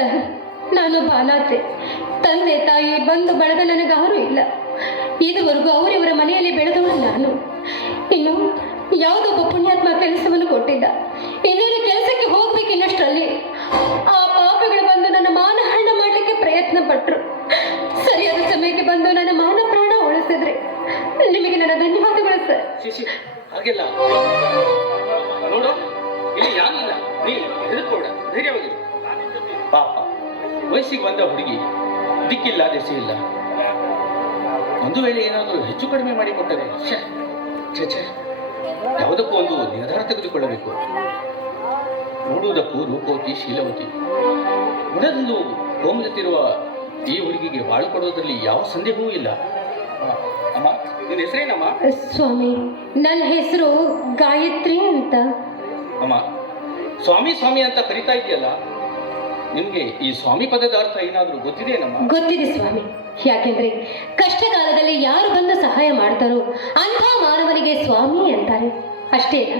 Sir, ನಾನು ಬಾಲಾತೆ. ತಂದೆ ತಾಯಿ ಬಂಧು ಬಳಗ ನನಗಾರೂ ಇಲ್ಲ. ಇದುವರೆಗೂ ಅವರಿವರ ಮನೆಯಲ್ಲಿ ಬೆಳೆದವಳು ನಾನು. ಇನ್ನು ಯಾವುದೊಬ್ಬ ಪುಣ್ಯಾತ್ಮ ಕೆಲಸವನ್ನು ಕೊಟ್ಟಿದ್ದ. ಇನ್ನೇನು ಕೆಲಸಕ್ಕೆ ಹೋಗ್ಬೇಕಿನ್ನಷ್ಟರಲ್ಲಿ ಆ ಪಾಪಿಗಳು ಬಂದು ನನ್ನ ಮಾನಹರಣ ಮಾಡಲಿಕ್ಕೆ ಪ್ರಯತ್ನ ಪಟ್ಟರು. ಸರಿಯಾದ ಸಮಯಕ್ಕೆ ಬಂದು ನನ್ನ ಮಾನ ಪ್ರಾಣ ಉಳಿಸಿದ್ರೆ ನಿಮಗೆ ನನ್ನ ಧನ್ಯವಾದಗಳು ಸರ್. ಹಾಗೆಲ್ಲ ನೋಡು, ಇಲ್ಲಿ ಯಾರಿಲ್ಲ, ನೀನು ಹೆದರ್ಕೋಡ, ಧೈರ್ಯವಾಗಿ. ಪಾಪ ವಯಸ್ಸಿಗೆ ಬಂದ ಹುಡುಗಿ, ದಿಕ್ಕಿಲ್ಲ ದೆಸೆ ಇಲ್ಲ. ಒಂದು ವೇಳೆ ಏನಾದರೂ ಹೆಚ್ಚು ಕಡಿಮೆ ಮಾಡಿಕೊಟ್ಟರೆ ಯಾವುದಕ್ಕೂ ಒಂದು ನಿರ್ಧಾರ ತೆಗೆದುಕೊಳ್ಳಬೇಕು. ನೋಡುವುದಕ್ಕೂ ರೂಪವತಿ ಶೀಲವತಿ, ಗುಣದಲ್ಲೂ ಕೋಮಲತಿರುವ ಈ ಹುಡುಗಿಗೆ ಬಾಳು ಕೊಡುವುದರಲ್ಲಿ ಯಾವ ಸಂದೇಹವೂ ಇಲ್ಲ. ಅಮ್ಮ, ನಿನ್ನ ಹೆಸರೇನಮ್ಮ? ಸ್ವಾಮಿ, ನನ್ನ ಹೆಸರು ಗಾಯತ್ರಿ ಅಂತ. ಅಮ್ಮ, ಸ್ವಾಮಿ ಸ್ವಾಮಿ ಅಂತ ಕರಿತಾ ಇದೆಯಲ್ಲ, ನಿಮ್ಗೆ ಈ ಸ್ವಾಮಿ ಪದದ ಅರ್ಥ ಏನಾದರೂ ಗೊತ್ತಿದೆಯೇನಮ್ಮ? ಗೊತ್ತಿದೆ ಸ್ವಾಮಿ. ಯಾಕೆಂದ್ರೆ ಕಷ್ಟ ಕಾಲದಲ್ಲಿ ಯಾರು ಬಂದು ಸಹಾಯ ಮಾಡ್ತಾರೋ ಅಂಥ ಮಾನವನಿಗೆ ಸ್ವಾಮಿ ಅಂತಾರೆ. ಅಷ್ಟೇ ಅಲ್ಲ,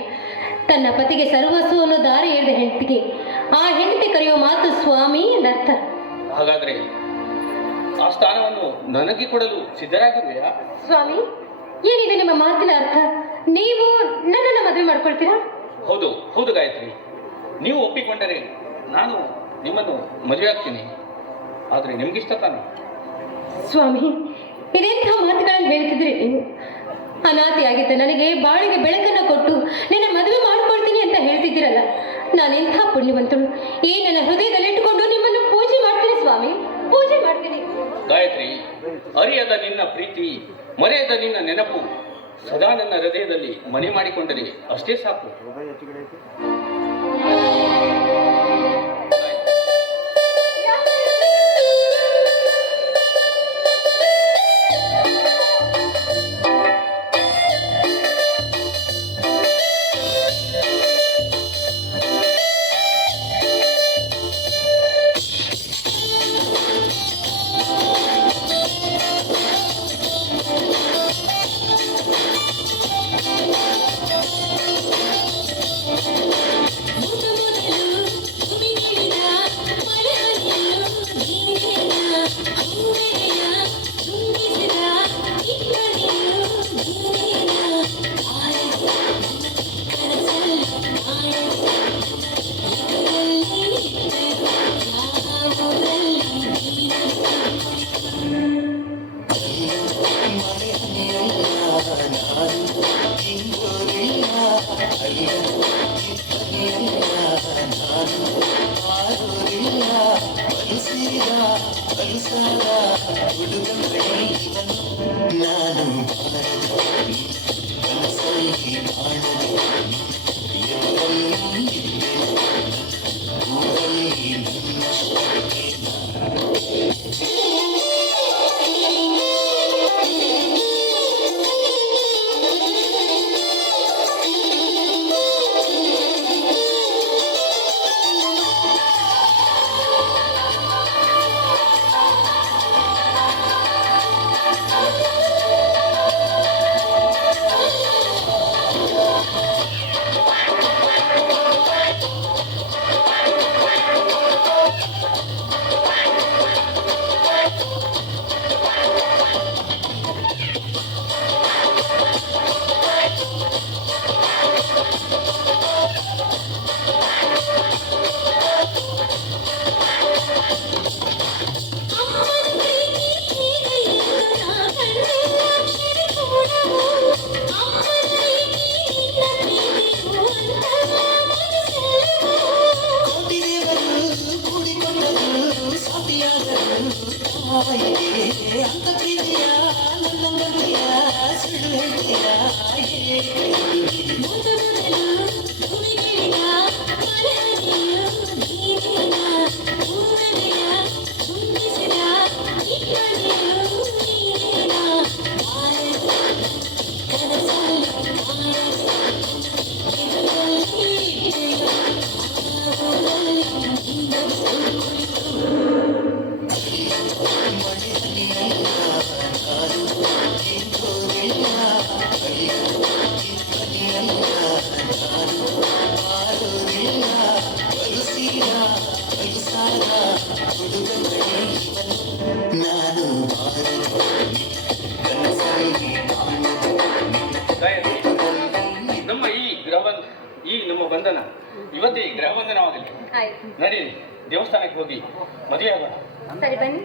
ತನ್ನ ಪತಿಗೆ ಸರ್ವಸ್ವವನ್ನು ದಾರಿ ಎಳೆದ ಹೆಂಡತಿಗೆ ಆ ಹೆಂಡತಿ ಕರೆಯುವ ಮಾತು ಸ್ವಾಮಿ ಎಂದರ್ಥ. ಹಾಗಾದ್ರೆ ಆ ಸ್ಥಾನವನ್ನು ನನಗೆ ಕೊಡಲು ಸಿದ್ಧರಾಗಿರುವೆಯಾ? ಸ್ವಾಮಿ, ಏನಿದೆ ನಿಮ್ಮ ಮಾತಿನ ಅರ್ಥ? ನೀವು ನನ್ನನ್ನು ಮದುವೆ ಮಾಡ್ಕೊಳ್ತೀರಾ? ಹೌದು ಹೌದು ಗಾಯತ್ರಿ, ನೀವು ಒಪ್ಪಿಕೊಂಡರೆ ನಾನು ನಿಮ್ಮನ್ನು ಮದುವೆ ಆಗ್ತೀನಿ. ಆದರೆ ನಿಮ್ಗಿಷ್ಟ ತಾನೆ? ಸ್ವಾಮಿ, ಇದೆಂಥ ಮಾತುಗಳನ್ನು ಹೇಳ್ತಿದ್ರಿ ನೀವು? ಅನಾಥಿಯಾಗಿದ್ದ ನನಗೆ ಬಾಳಿಗೆ ಬೆಳಕನ್ನು ಕೊಟ್ಟು ನಿನ್ನ ಮದುವೆ ಮಾಡ್ಕೊಳ್ತೀನಿ ಅಂತ ಹೇಳ್ತಿದ್ದೀರಲ್ಲ, ನಾನೆಂಥ ಪುಣ್ಯವಂತಳು. ಈ ನನ್ನ ಹೃದಯದಲ್ಲಿಟ್ಟುಕೊಂಡು ನಿಮ್ಮನ್ನು ಪೂಜೆ ಮಾಡ್ತೀನಿ ಸ್ವಾಮಿ, ಪೂಜೆ ಮಾಡ್ತೀನಿ. ಗಾಯತ್ರಿ, ಅರಿಯದ ನಿನ್ನ ಪ್ರೀತಿ, ಮರೆಯದ ನಿನ್ನ ನೆನಪು ಸದಾ ನನ್ನ ಹೃದಯದಲ್ಲಿ ಮನೆ ಮಾಡಿಕೊಂಡರೆ ಅಷ್ಟೇ ಸಾಕು. ಗಾಯತ್ರಿ, ನಮ್ಮ ನಮ್ಮ ಬಂಧನ ಇವತ್ತೇ ಗೃಹಬಂಧನವಾಗಲಿ. ಆಯ್ತು, ನಡೀರಿ, ದೇವಸ್ಥಾನಕ್ಕೆ ಹೋಗಿ ಮದುವೆ ಆಗೋಣ. ಸರಿ ಬನ್ನಿ.